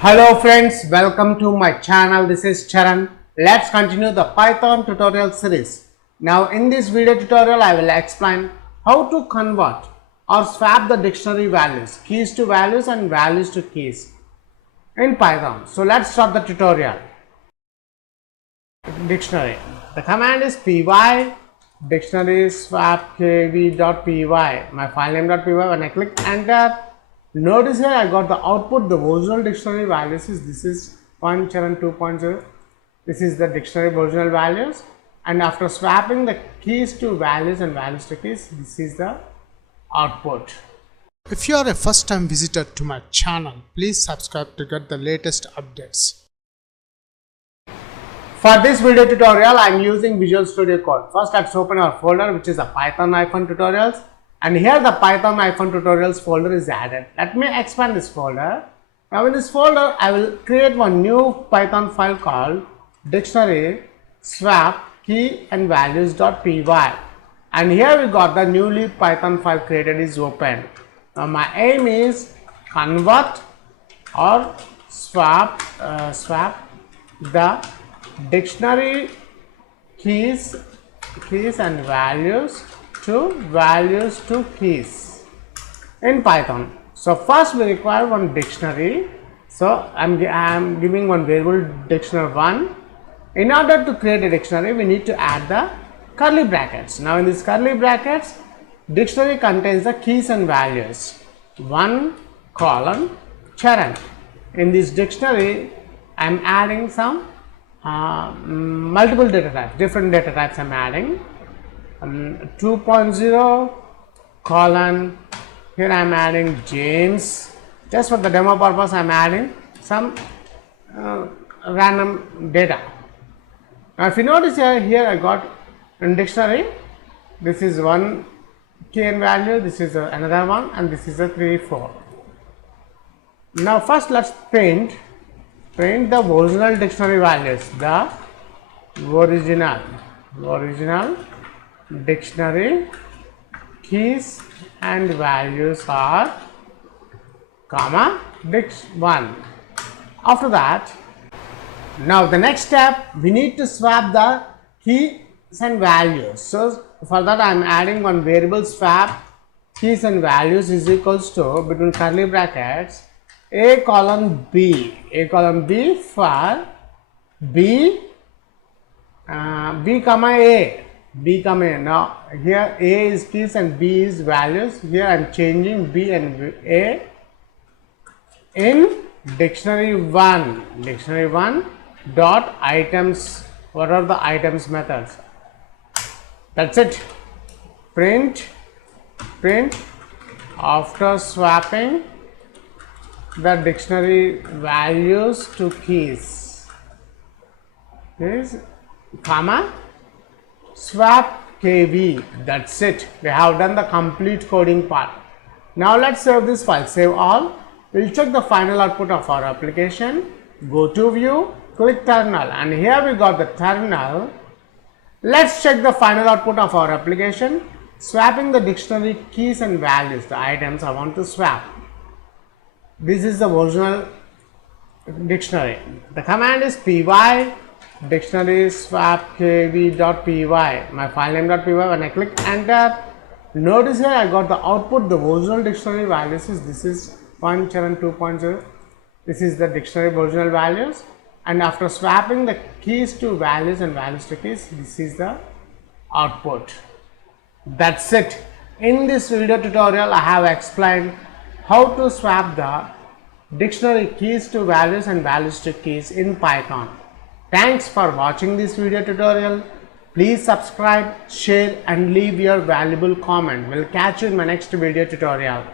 Hello friends, welcome to my channel. This is Charan. Let's continue the Python tutorial series. Now in this video tutorial I will explain how to convert or swap the dictionary values, keys to values and values to keys in Python. So let's start the tutorial. Dictionary. The command is py dictionary swap kv.py, my file name.py. When I click enter, notice here I got the output. The original dictionary values is this is 1 Charan 2.0. This is the dictionary original values, and after swapping the keys to values and values to keys, this is the output. If you are a first time visitor to my channel, please subscribe to get the latest updates. For this video tutorial, I am using Visual Studio Code. First, let's open our folder, which is the Python-tutorials. And here the Python-tutorials folder is added. Let me expand this folder. Now in this folder, I will create one new Python file called dictionary swap key and values.py. And here we got the newly Python file created is open. Now my aim is convert or swap the dictionary keys and values to keys in Python. So first we require one dictionary. So I'm giving one variable dictionary 1. In order to create a dictionary, we need to add the curly brackets. Now in these curly brackets, dictionary contains the keys and values 1 colon Charan. In this dictionary, I'm adding some multiple data types, different data types I'm adding. 2.0 colon, here I am adding James. Just for the demo purpose, I am adding some random data. Now if you notice here I got in dictionary, this is one key and value, this is another one, and this is a 3, 4. Now first let's print the original dictionary values. The original dictionary keys and values are comma dict1. After that, now the next step, we need to swap the keys and values. So for that I am adding one variable swap keys and values is equals to between curly brackets a colon b for b comma a. Now here a is keys and b is values. Here I am changing b and a in dictionary 1 dot items. What are the items methods? That's it. Print after swapping the dictionary values to keys is comma swap kv. That's it. We have done the complete coding part. Now let's save this file. Save all. We'll check the final output of our application. Go to view, click terminal, and here we got the terminal. Let's check the final output of our application. Swapping the dictionary keys and values, the items I want to swap. This is the original dictionary. The command is py dictionary swap kv.py, my file name.py. When I click enter, notice here I got the output. The original dictionary values is this is 1 Charan 2.0. This is the dictionary original values, and after swapping the keys to values and values to keys, this is the output. That's it. In this video tutorial I have explained how to swap the dictionary keys to values and values to keys in Python. Thanks for watching this video tutorial. Please subscribe, share and leave your valuable comment. We'll catch you in my next video tutorial.